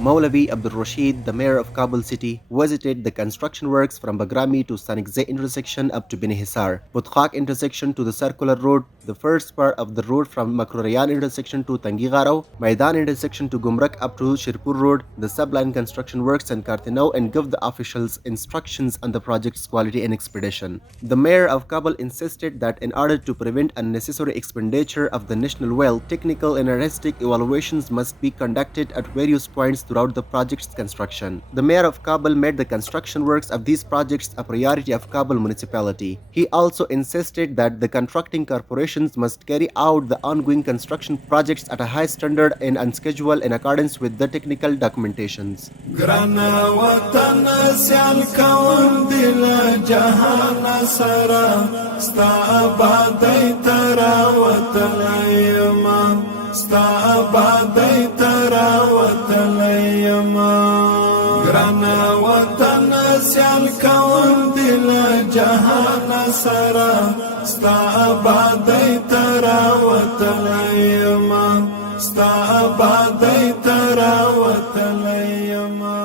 Maulavi Abdul Rashid, the mayor of Kabul city, visited the construction works from Bagrami to Sanikzeh intersection up to Bini Hisar, Butkhak intersection to the circular road, the first part of the road from Makrurayan intersection to Tangi Garao, Maidan intersection to Gumrak up to Shirpur road, the subline construction works in Kartinau, and give the officials instructions on the project's quality and expedition. The mayor of Kabul insisted that in order to prevent unnecessary expenditure of the national wealth, technical and artistic evaluations must be conducted at various points throughout the project's construction. The mayor of Kabul made the construction works of these projects a priority of Kabul Municipality. He also insisted that the contracting corporations must carry out the ongoing construction projects at a high standard and on schedule in accordance with the technical documentations. ستا آبادی ترا وطن یما گرانا وطن سیال کون دل جهان سرا ستا آبادی ترا وطن یما ستا آبادی ترا وطن یما